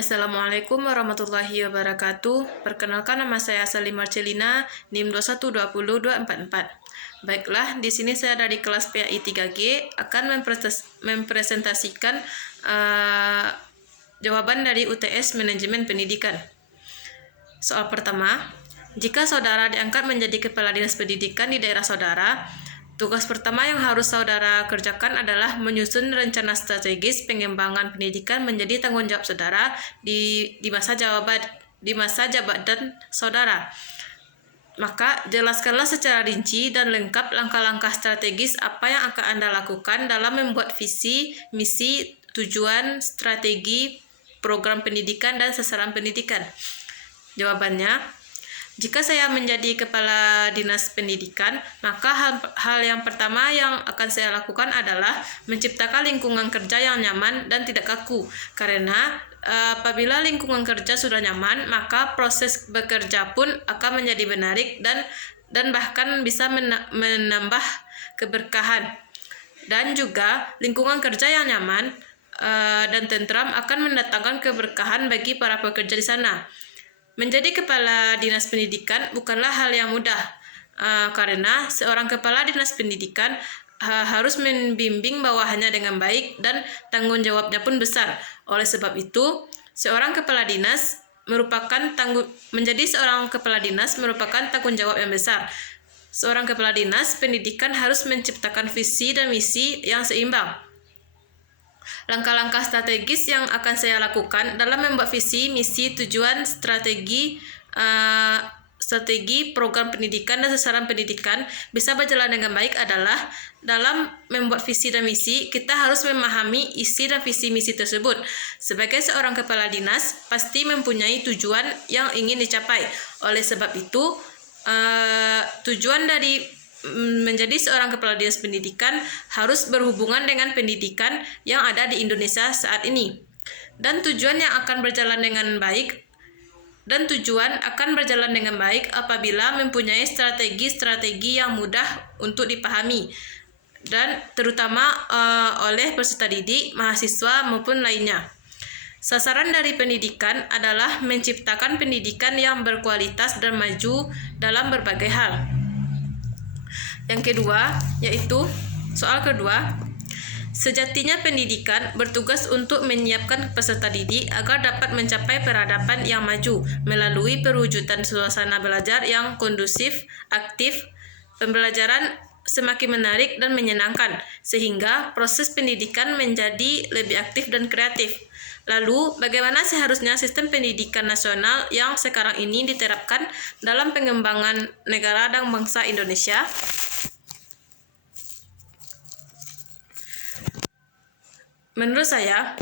Assalamualaikum warahmatullahi wabarakatuh. Perkenalkan, nama saya Salim Marcelina, NIM 2120244. Baiklah, di sini saya dari kelas PAI 3G akan mempresentasikan jawaban dari UTS Manajemen Pendidikan. Soal pertama, jika saudara diangkat menjadi kepala dinas pendidikan di daerah saudara, tugas pertama yang harus saudara kerjakan adalah menyusun rencana strategis pengembangan pendidikan menjadi tanggung jawab saudara di masa jabatan saudara. Maka jelaskanlah secara rinci dan lengkap langkah-langkah strategis apa yang akan Anda lakukan dalam membuat visi, misi, tujuan, strategi, program pendidikan, dan sasaran pendidikan. Jawabannya, jika saya menjadi kepala dinas pendidikan, maka hal yang pertama yang akan saya lakukan adalah menciptakan lingkungan kerja yang nyaman dan tidak kaku. Karena apabila lingkungan kerja sudah nyaman, maka proses bekerja pun akan menjadi menarik dan bahkan bisa menambah keberkahan. Dan juga lingkungan kerja yang nyaman dan tentram akan mendatangkan keberkahan bagi para pekerja di sana. Menjadi kepala dinas pendidikan bukanlah hal yang mudah, karena seorang kepala dinas pendidikan harus membimbing bawahannya dengan baik dan tanggung jawabnya pun besar. Oleh sebab itu, menjadi seorang kepala dinas merupakan tanggung jawab yang besar. Seorang kepala dinas pendidikan harus menciptakan visi dan misi yang seimbang. Langkah-langkah strategis yang akan saya lakukan dalam membuat visi, misi, tujuan, strategi, program pendidikan, dan sasaran pendidikan bisa berjalan dengan baik adalah dalam membuat visi dan misi, kita harus memahami isi dan visi misi tersebut. Sebagai seorang kepala dinas, pasti mempunyai tujuan yang ingin dicapai. Oleh sebab itu, tujuan dari menjadi seorang kepala dinas pendidikan harus berhubungan dengan pendidikan yang ada di Indonesia saat ini. Dan tujuan akan berjalan dengan baik apabila mempunyai strategi-strategi yang mudah untuk dipahami dan terutama oleh peserta didik, mahasiswa maupun lainnya. Sasaran dari pendidikan adalah menciptakan pendidikan yang berkualitas dan maju dalam berbagai hal. Yang kedua, yaitu soal kedua, sejatinya pendidikan bertugas untuk menyiapkan peserta didik agar dapat mencapai peradaban yang maju melalui perwujudan suasana belajar yang kondusif, aktif, pembelajaran semakin menarik dan menyenangkan, sehingga proses pendidikan menjadi lebih aktif dan kreatif. Lalu, bagaimana seharusnya sistem pendidikan nasional yang sekarang ini diterapkan dalam pengembangan negara dan bangsa Indonesia? Menurut saya,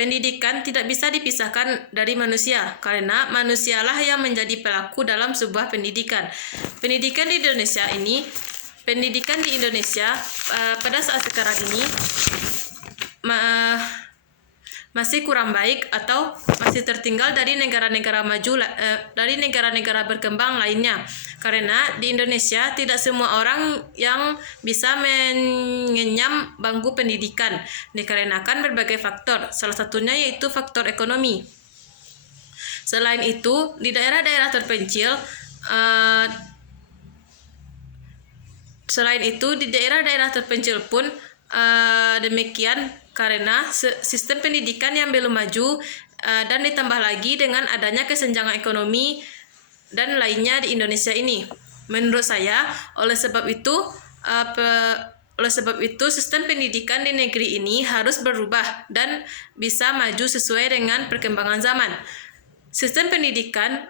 pendidikan tidak bisa dipisahkan dari manusia, karena manusialah yang menjadi pelaku dalam sebuah pendidikan. Pendidikan di Indonesia pada saat sekarang ini masih kurang baik atau masih tertinggal dari negara-negara berkembang lainnya. Karena di Indonesia tidak semua orang yang bisa mengenyam bangku pendidikan dikarenakan berbagai faktor. Salah satunya yaitu faktor ekonomi. Selain itu, di daerah-daerah terpencil pun demikian, karena sistem pendidikan yang belum maju dan ditambah lagi dengan adanya kesenjangan ekonomi dan lainnya di Indonesia ini. Menurut saya, oleh sebab itu sistem pendidikan di negeri ini harus berubah dan bisa maju sesuai dengan perkembangan zaman. Sistem pendidikan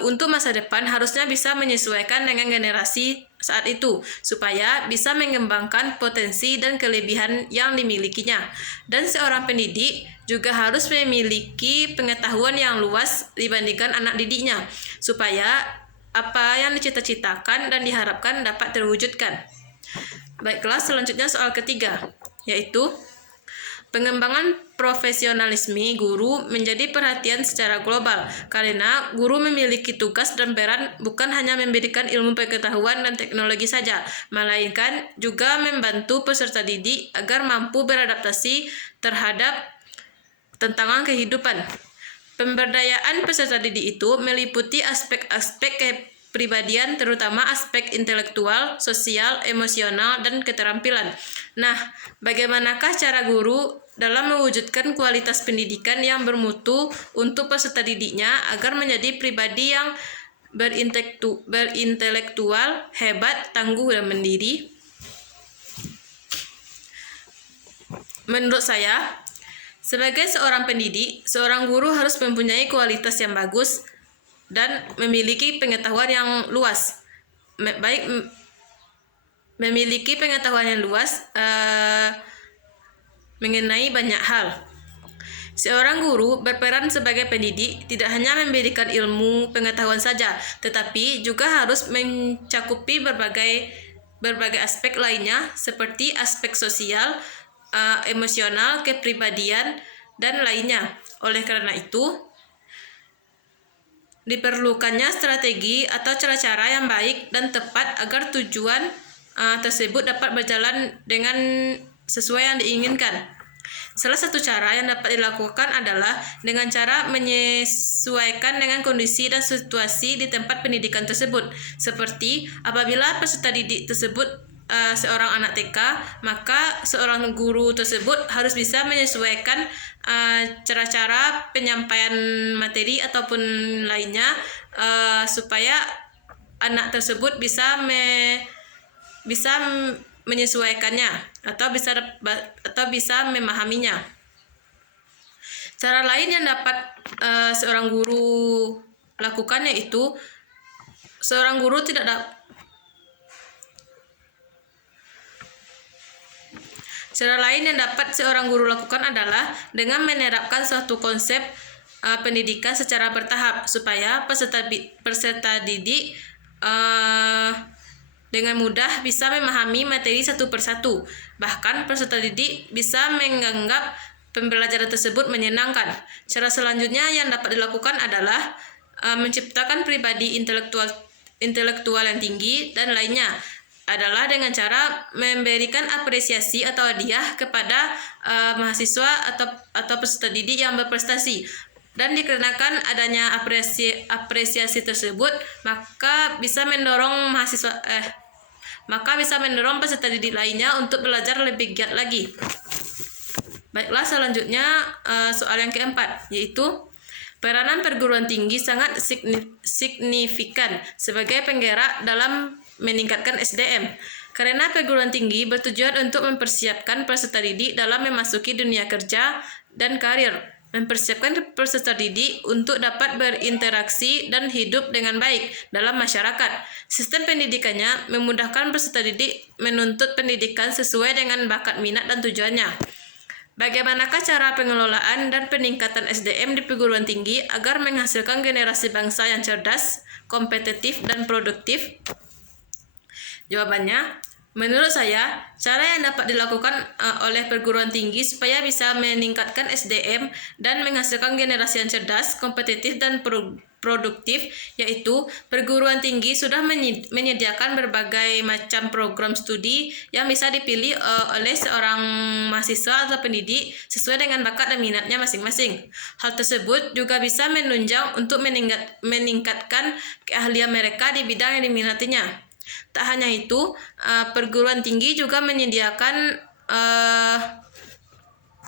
untuk masa depan harusnya bisa menyesuaikan dengan generasi saat itu, supaya bisa mengembangkan potensi dan kelebihan yang dimilikinya. Dan seorang pendidik juga harus memiliki pengetahuan yang luas dibandingkan anak didiknya, supaya apa yang dicita-citakan dan diharapkan dapat terwujudkan. Baiklah, selanjutnya soal ketiga, yaitu pengembangan profesionalisme guru menjadi perhatian secara global, karena guru memiliki tugas dan peran bukan hanya memberikan ilmu pengetahuan dan teknologi saja, melainkan juga membantu peserta didik agar mampu beradaptasi terhadap tantangan kehidupan. Pemberdayaan peserta didik itu meliputi aspek-aspek kepribadian, terutama aspek intelektual, sosial, emosional, dan keterampilan. Nah, bagaimanakah cara guru dalam mewujudkan kualitas pendidikan yang bermutu untuk peserta didiknya agar menjadi pribadi yang berintelektual, hebat, tangguh, dan mandiri? Menurut saya, sebagai seorang pendidik, seorang guru harus mempunyai kualitas yang bagus dan memiliki pengetahuan yang luas. Memiliki pengetahuan yang luas mengenai banyak hal. Seorang guru berperan sebagai pendidik tidak hanya memberikan ilmu pengetahuan saja, tetapi juga harus mencakupi berbagai aspek lainnya seperti aspek sosial, emosional, kepribadian, dan lainnya. Oleh karena itu, diperlukannya strategi atau cara-cara yang baik dan tepat agar tujuan tersebut dapat berjalan dengan sesuai yang diinginkan. Salah satu cara yang dapat dilakukan adalah dengan cara menyesuaikan dengan kondisi dan situasi di tempat pendidikan tersebut. Seperti apabila peserta didik tersebut seorang anak TK, maka seorang guru tersebut harus bisa menyesuaikan cara-cara penyampaian materi ataupun lainnya supaya anak tersebut bisa menyesuaikannya atau bisa memahaminya. Cara lain yang dapat seorang guru lakukan yaitu seorang guru Cara lain yang dapat seorang guru lakukan adalah dengan menerapkan suatu konsep pendidikan secara bertahap supaya peserta didik dengan mudah bisa memahami materi satu persatu. Bahkan peserta didik bisa menganggap pembelajaran tersebut menyenangkan. Cara selanjutnya yang dapat dilakukan adalah menciptakan pribadi intelektual yang tinggi dan lainnya adalah dengan cara memberikan apresiasi atau hadiah kepada mahasiswa atau peserta didik yang berprestasi. Dan dikarenakan adanya apresiasi tersebut, maka bisa mendorong peserta didik lainnya untuk belajar lebih giat lagi. Baiklah, selanjutnya soal yang keempat, yaitu peranan perguruan tinggi sangat signifikan sebagai penggerak dalam meningkatkan SDM. Karena perguruan tinggi bertujuan untuk mempersiapkan peserta didik dalam memasuki dunia kerja dan karir, mempersiapkan peserta didik untuk dapat berinteraksi dan hidup dengan baik dalam masyarakat. Sistem pendidikannya memudahkan peserta didik menuntut pendidikan sesuai dengan bakat minat dan tujuannya. Bagaimanakah cara pengelolaan dan peningkatan SDM di perguruan tinggi agar menghasilkan generasi bangsa yang cerdas, kompetitif, dan produktif? Jawabannya, menurut saya, cara yang dapat dilakukan oleh perguruan tinggi supaya bisa meningkatkan SDM dan menghasilkan generasi yang cerdas, kompetitif, dan produktif, yaitu perguruan tinggi sudah menyediakan berbagai macam program studi yang bisa dipilih oleh seorang mahasiswa atau pendidik sesuai dengan bakat dan minatnya masing-masing. Hal tersebut juga bisa menunjang untuk meningkatkan keahlian mereka di bidang yang diminatinya. Tak hanya itu, perguruan tinggi juga menyediakan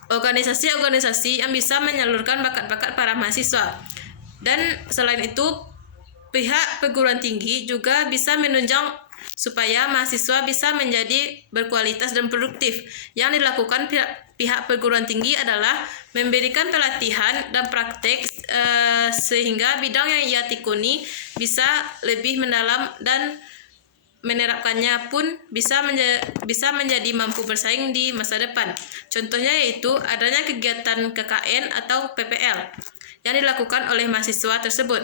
organisasi-organisasi yang bisa menyalurkan bakat-bakat para mahasiswa. Dan selain itu, pihak perguruan tinggi juga bisa menunjang supaya mahasiswa bisa menjadi berkualitas dan produktif. Yang dilakukan pihak perguruan tinggi adalah memberikan pelatihan dan praktek sehingga bidang yang ia tekuni bisa lebih mendalam dan menerapkannya pun bisa menjadi mampu bersaing di masa depan. Contohnya yaitu adanya kegiatan KKN atau PPL yang dilakukan oleh mahasiswa tersebut.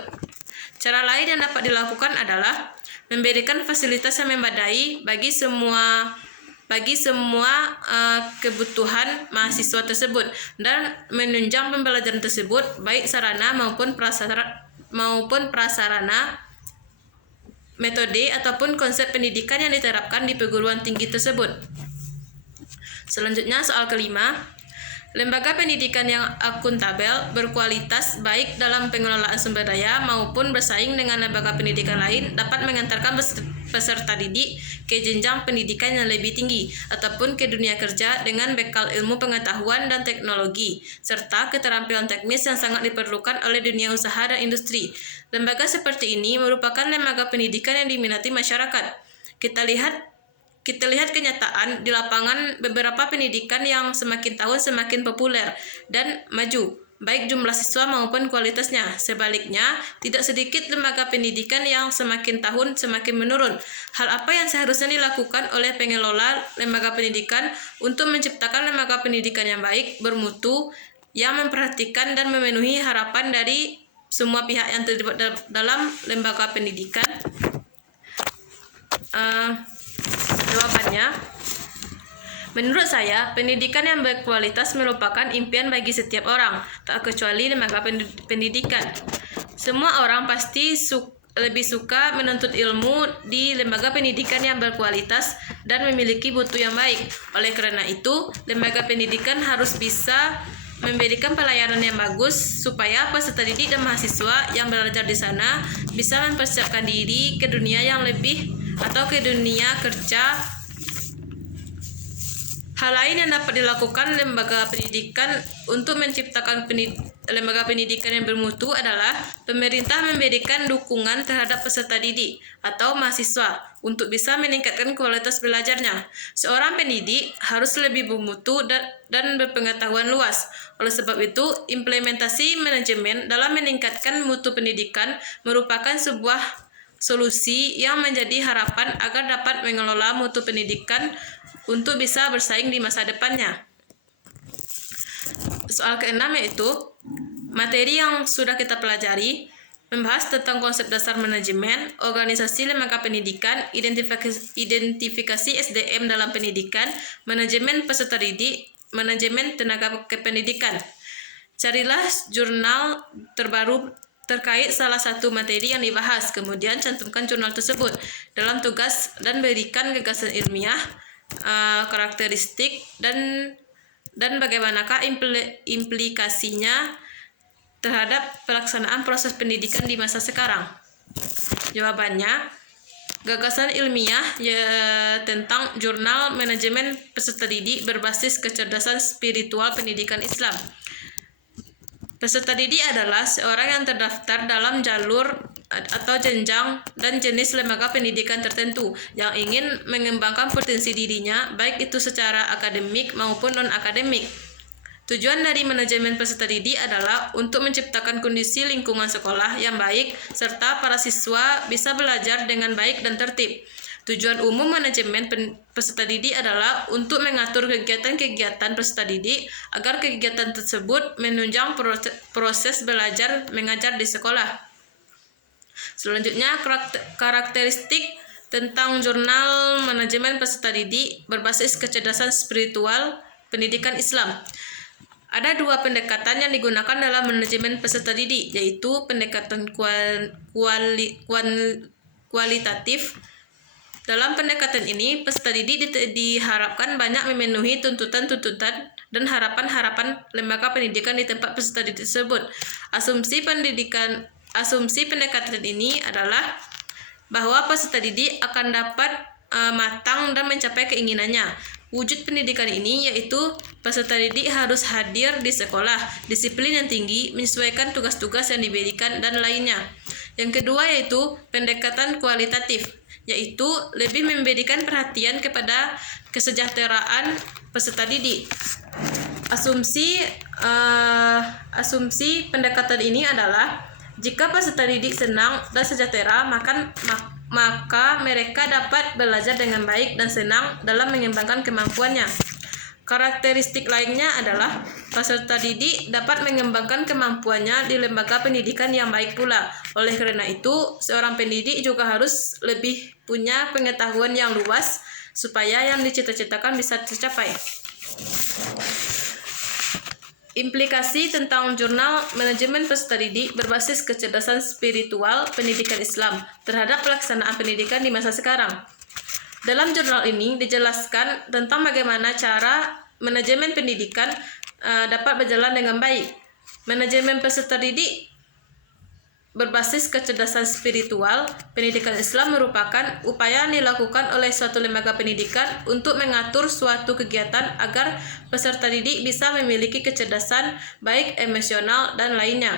Cara lain yang dapat dilakukan adalah memberikan fasilitas yang memadai bagi semua kebutuhan mahasiswa tersebut dan menunjang pembelajaran tersebut baik sarana maupun prasarana, metode ataupun konsep pendidikan yang diterapkan di perguruan tinggi tersebut. Selanjutnya soal kelima, Lembaga pendidikan yang akuntabel, berkualitas, baik dalam pengelolaan sumber daya maupun bersaing dengan lembaga pendidikan lain dapat mengantarkan peserta didik ke jenjang pendidikan yang lebih tinggi ataupun ke dunia kerja dengan bekal ilmu pengetahuan dan teknologi serta keterampilan teknis yang sangat diperlukan oleh dunia usaha dan industri. Lembaga seperti ini merupakan lembaga pendidikan yang diminati masyarakat. Kita lihat kenyataan di lapangan beberapa pendidikan yang semakin tahun semakin populer dan maju, baik jumlah siswa maupun kualitasnya. Sebaliknya, tidak sedikit lembaga pendidikan yang semakin tahun semakin menurun. Hal apa yang seharusnya dilakukan oleh pengelola lembaga pendidikan untuk menciptakan lembaga pendidikan yang baik, bermutu, yang memperhatikan dan memenuhi harapan dari semua pihak yang terlibat dalam lembaga pendidikan? Jawabannya, menurut saya, pendidikan yang berkualitas merupakan impian bagi setiap orang, tak kecuali lembaga pendidikan. Semua orang pasti lebih suka menuntut ilmu di lembaga pendidikan yang berkualitas dan memiliki mutu yang baik. Oleh karena itu, lembaga pendidikan harus bisa memberikan pelayanan yang bagus supaya peserta didik dan mahasiswa yang belajar di sana bisa mempersiapkan diri ke dunia yang lebih atau ke dunia kerja. Hal lain yang dapat dilakukan lembaga pendidikan untuk menciptakan lembaga pendidikan yang bermutu adalah pemerintah memberikan dukungan terhadap peserta didik atau mahasiswa untuk bisa meningkatkan kualitas belajarnya. Seorang pendidik harus lebih bermutu dan berpengetahuan luas. Oleh sebab itu, implementasi manajemen dalam meningkatkan mutu pendidikan merupakan sebuah solusi yang menjadi harapan agar dapat mengelola mutu pendidikan untuk bisa bersaing di masa depannya. Soal keenam yaitu materi yang sudah kita pelajari membahas tentang konsep dasar manajemen, organisasi lembaga pendidikan, identifikasi SDM dalam pendidikan, manajemen peserta didik, manajemen tenaga kependidikan. Carilah jurnal terbaru terkait salah satu materi yang dibahas, kemudian cantumkan jurnal tersebut dalam tugas dan berikan gagasan ilmiah, karakteristik dan bagaimanakah implikasinya terhadap pelaksanaan proses pendidikan di masa sekarang. Jawabannya, gagasan ilmiah tentang jurnal manajemen peserta didik berbasis kecerdasan spiritual pendidikan Islam. Peserta didik adalah seorang yang terdaftar dalam jalur atau jenjang dan jenis lembaga pendidikan tertentu yang ingin mengembangkan potensi dirinya, baik itu secara akademik maupun non-akademik. Tujuan dari manajemen peserta didik adalah untuk menciptakan kondisi lingkungan sekolah yang baik serta para siswa bisa belajar dengan baik dan tertib. Tujuan umum manajemen peserta didik adalah untuk mengatur kegiatan-kegiatan peserta didik agar kegiatan tersebut menunjang proses belajar mengajar di sekolah. Selanjutnya, karakteristik tentang jurnal manajemen peserta didik berbasis kecerdasan spiritual pendidikan Islam. Ada dua pendekatan yang digunakan dalam manajemen peserta didik, yaitu pendekatan kualitatif. Dalam pendekatan ini, peserta didik diharapkan banyak memenuhi tuntutan-tuntutan dan harapan-harapan lembaga pendidikan di tempat peserta didik tersebut. Asumsi pendekatan ini adalah bahwa peserta didik akan dapat matang dan mencapai keinginannya. Wujud pendidikan ini yaitu peserta didik harus hadir di sekolah, disiplin yang tinggi, menyesuaikan tugas-tugas yang diberikan, dan lainnya. Yang kedua yaitu pendekatan kualitatif, yaitu lebih memberikan perhatian kepada kesejahteraan peserta didik. Asumsi pendekatan ini adalah jika peserta didik senang dan sejahtera, maka mereka dapat belajar dengan baik dan senang dalam mengembangkan kemampuannya. Karakteristik lainnya adalah peserta didik dapat mengembangkan kemampuannya di lembaga pendidikan yang baik pula. Oleh karena itu, seorang pendidik juga harus lebih punya pengetahuan yang luas supaya yang dicita-citakan bisa tercapai. Implikasi tentang jurnal manajemen peserta didik berbasis kecerdasan spiritual pendidikan Islam terhadap pelaksanaan pendidikan di masa sekarang. Dalam jurnal ini dijelaskan tentang bagaimana cara manajemen pendidikan dapat berjalan dengan baik. Manajemen peserta didik berbasis kecerdasan spiritual. Pendidikan Islam merupakan upaya yang dilakukan oleh suatu lembaga pendidikan untuk mengatur suatu kegiatan agar peserta didik bisa memiliki kecerdasan baik emosional dan lainnya.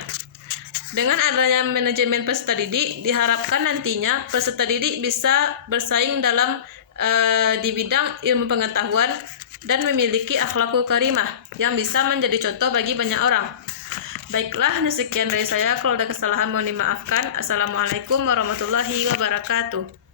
Dengan adanya manajemen peserta didik, diharapkan nantinya peserta didik bisa bersaing dalam di bidang ilmu pengetahuan dan memiliki akhlakul karimah yang bisa menjadi contoh bagi banyak orang. Baiklah, sekian dari saya. Kalau ada kesalahan mohon dimaafkan. Assalamualaikum warahmatullahi wabarakatuh.